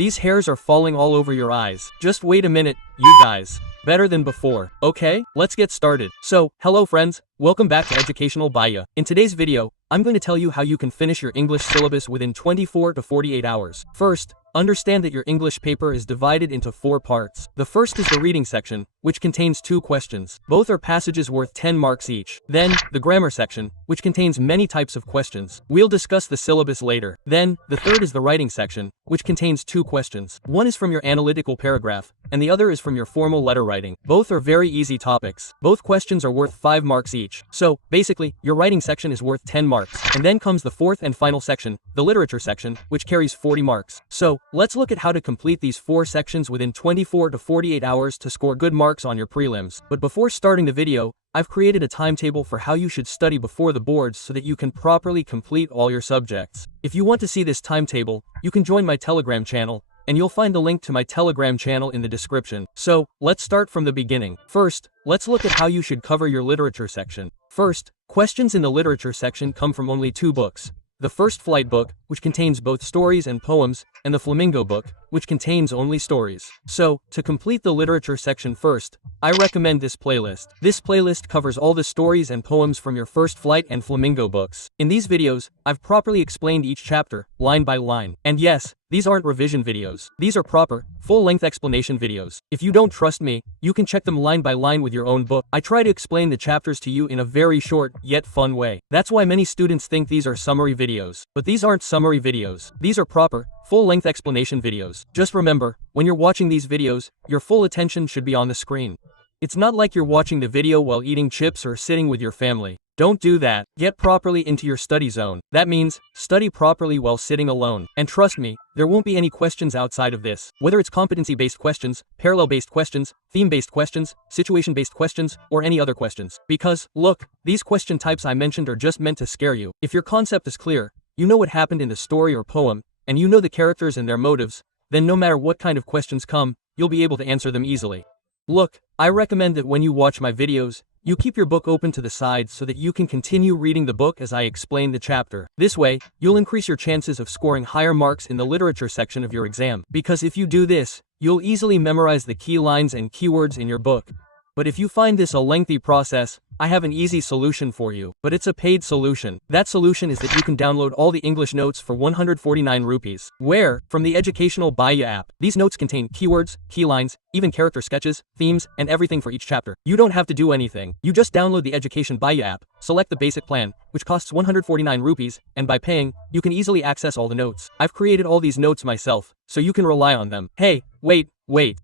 these hairs are falling all over your eyes. Just wait a minute, you guys. Better than before. Okay, let's get started. So, hello friends, welcome back to Educational Bhaiya. In today's video, I'm going to tell you how you can finish your English syllabus within 24 to 48 hours. First, understand that your English paper is divided into 4 parts. The first is the reading section, which contains 2 questions. Both are passages worth 10 marks each. Then, the grammar section, which contains many types of questions. We'll discuss the syllabus later. Then, the third is the writing section, which contains 2 questions. One is from your analytical paragraph, and the other is from your formal letter writing. Both are very easy topics. Both questions are worth 5 marks each. So, basically, your writing section is worth 10 marks. And then comes the fourth and final section, the literature section, which carries 40 marks. So, let's look at how to complete these 4 sections within 24 to 48 hours to score good marks on your prelims. But before starting the video, I've created a timetable for how you should study before the boards so that you can properly complete all your subjects. If you want to see this timetable, you can join my Telegram channel, and you'll find the link to my Telegram channel in the description. So, let's start from the beginning. First, let's look at how you should cover your literature section. First, questions in the literature section come from only 2 books. The First Flight book, which contains both stories and poems, and the Flamingo book, which contains only stories. So, to complete the literature section first, I recommend this playlist. This playlist covers all the stories and poems from your First Flight and Flamingo books. In these videos, I've properly explained each chapter, line by line. And yes, these aren't revision videos. These are proper, full-length explanation videos. If you don't trust me, you can check them line by line with your own book. I try to explain the chapters to you in a very short, yet fun way. That's why many students think these are summary videos. But these aren't summary videos. These are proper, full-length explanation videos. Just remember, when you're watching these videos, your full attention should be on the screen. It's not like you're watching the video while eating chips or sitting with your family. Don't do that. Get properly into your study zone. That means, study properly while sitting alone. And trust me, there won't be any questions outside of this. Whether it's competency-based questions, parallel-based questions, theme-based questions, situation-based questions, or any other questions. Because, look, these question types I mentioned are just meant to scare you. If your concept is clear, you know what happened in the story or poem, and you know the characters and their motives, then no matter what kind of questions come, you'll be able to answer them easily. Look, I recommend that when you watch my videos, you keep your book open to the side so that you can continue reading the book as I explain the chapter. This way, you'll increase your chances of scoring higher marks in the literature section of your exam. Because if you do this, you'll easily memorize the key lines and keywords in your book. But if you find this a lengthy process, I have an easy solution for you, but it's a paid solution. That solution is that you can download all the English notes for 149 rupees. Where? From the Educational Bhaiya app. These notes contain keywords, key lines, even character sketches, themes, and everything for each chapter. You don't have to do anything. You just download the Education Bhaiya app, select the basic plan, which costs 149 rupees, and by paying, you can easily access all the notes. I've created all these notes myself, so you can rely on them. Hey, wait,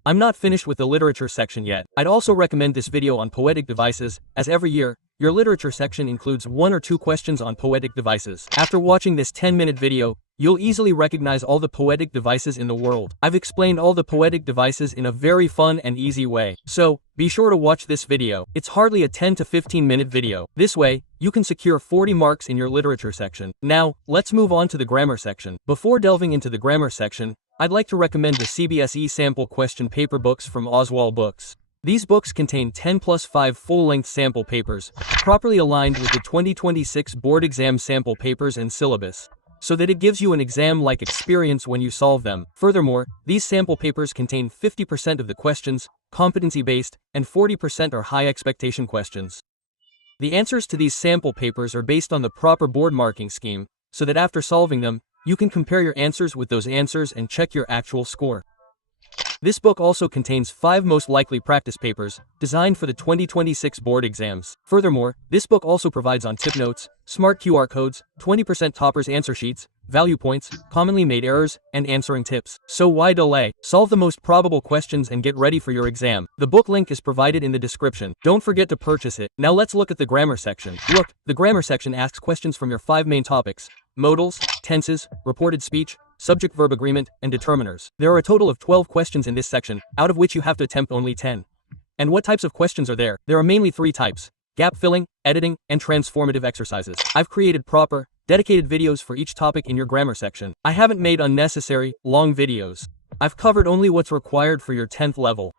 I'm not finished with the literature section yet. I'd also recommend this video on poetic devices, as every year, your literature section includes 1 or 2 questions on poetic devices. After watching this 10-minute video, you'll easily recognize all the poetic devices in the world. I've explained all the poetic devices in a very fun and easy way. So, be sure to watch this video. It's hardly a 10 to 15-minute video. This way, you can secure 40 marks in your literature section. Now, let's move on to the grammar section. Before delving into the grammar section, I'd like to recommend the CBSE sample question paper books from Oswald Books. These books contain 10 plus 5 full-length sample papers, properly aligned with the 2026 board exam sample papers and syllabus, so that it gives you an exam-like experience when you solve them. Furthermore, these sample papers contain 50% of the questions, competency-based, and 40% are high-expectation questions. The answers to these sample papers are based on the proper board marking scheme, so that after solving them, you can compare your answers with those answers and check your actual score. This book also contains 5 most likely practice papers, designed for the 2026 board exams. Furthermore, this book also provides on tip notes, smart QR codes, 20% toppers answer sheets, value points, commonly made errors, and answering tips. So why delay? Solve the most probable questions and get ready for your exam. The book link is provided in the description. Don't forget to purchase it. Now let's look at the grammar section. Look, the grammar section asks questions from your 5 main topics: modals, tenses, reported speech, subject-verb agreement, and determiners. There are a total of 12 questions in this section, out of which you have to attempt only 10. And what types of questions are there? There are mainly 3 types: gap filling, editing, and transformative exercises. I've created proper, dedicated videos for each topic in your grammar section. I haven't made unnecessary, long videos. I've covered only what's required for your 10th level.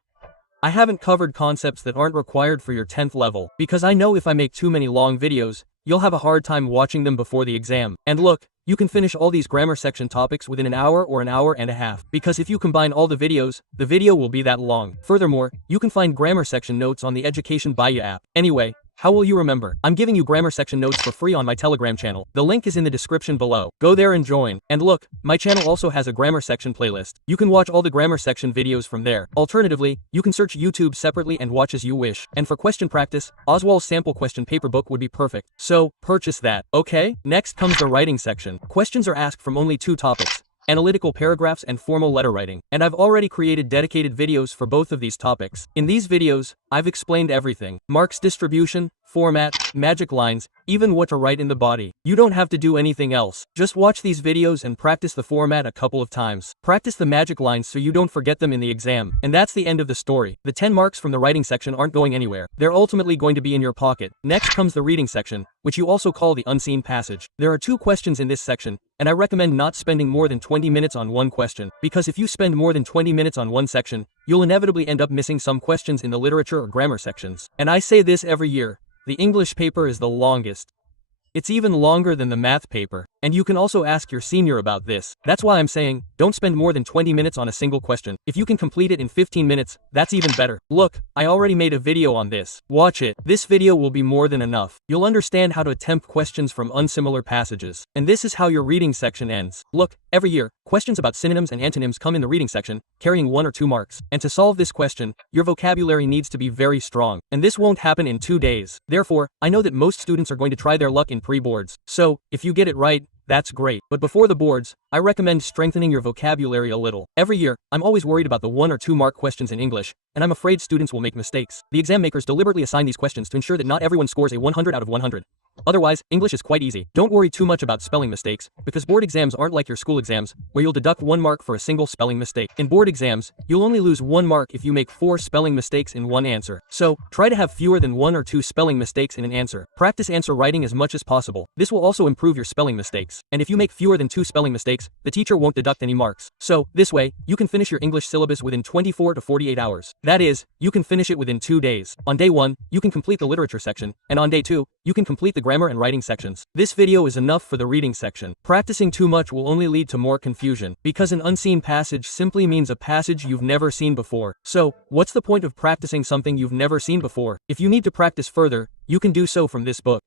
I haven't covered concepts that aren't required for your 10th level, because I know if I make too many long videos, you'll have a hard time watching them before the exam. And look, you can finish all these grammar section topics within an hour or an hour and a half. Because if you combine all the videos, the video will be that long. Furthermore, you can find grammar section notes on the Education bhaiya app. Anyway, how will you remember? I'm giving you grammar section notes for free on my Telegram channel. The link is in the description below. Go there and join. And look, my channel also has a grammar section playlist. You can watch all the grammar section videos from there. Alternatively, you can search YouTube separately and watch as you wish. And for question practice, Oswald's sample question paper book would be perfect. So, purchase that. Okay? Next comes the writing section. Questions are asked from only 2 topics: analytical paragraphs and formal letter writing. And I've already created dedicated videos for both of these topics. In these videos, I've explained everything: marks distribution, format, magic lines, even what to write in the body. You don't have to do anything else. Just watch these videos and practice the format a couple of times. Practice the magic lines so you don't forget them in the exam. And that's the end of the story. The 10 marks from the writing section aren't going anywhere. They're ultimately going to be in your pocket. Next comes the reading section, which you also call the unseen passage. There are 2 questions in this section, and I recommend not spending more than 20 minutes on one question, because if you spend more than 20 minutes on one section, you'll inevitably end up missing some questions in the literature or grammar sections. And I say this every year: the English paper is the longest. It's even longer than the math paper. And you can also ask your senior about this. That's why I'm saying, don't spend more than 20 minutes on a single question. If you can complete it in 15 minutes, that's even better. Look, I already made a video on this. Watch it. This video will be more than enough. You'll understand how to attempt questions from unsimilar passages. And this is how your reading section ends. Look, every year, questions about synonyms and antonyms come in the reading section, carrying 1 or 2 marks. And to solve this question, your vocabulary needs to be very strong. And this won't happen in 2 days. Therefore, I know that most students are going to try their luck in pre-boards. So, if you get it right, that's great. But before the boards, I recommend strengthening your vocabulary a little. Every year, I'm always worried about the 1 or 2 mark questions in English, and I'm afraid students will make mistakes. The exam makers deliberately assign these questions to ensure that not everyone scores a 100 out of 100. Otherwise, English is quite easy. Don't worry too much about spelling mistakes, because board exams aren't like your school exams, where you'll deduct 1 mark for a single spelling mistake. In board exams, you'll only lose 1 mark if you make 4 spelling mistakes in one answer. So, try to have fewer than 1 or 2 spelling mistakes in an answer. Practice answer writing as much as possible. This will also improve your spelling mistakes. And if you make fewer than 2 spelling mistakes, the teacher won't deduct any marks. So, this way, you can finish your English syllabus within 24 to 48 hours. That is, you can finish it within 2 days. On day 1, you can complete the literature section, and on day 2, you can complete the grammar and writing sections. This video is enough for the reading section. Practicing too much will only lead to more confusion, because an unseen passage simply means a passage you've never seen before. So, what's the point of practicing something you've never seen before? If you need to practice further, you can do so from this book.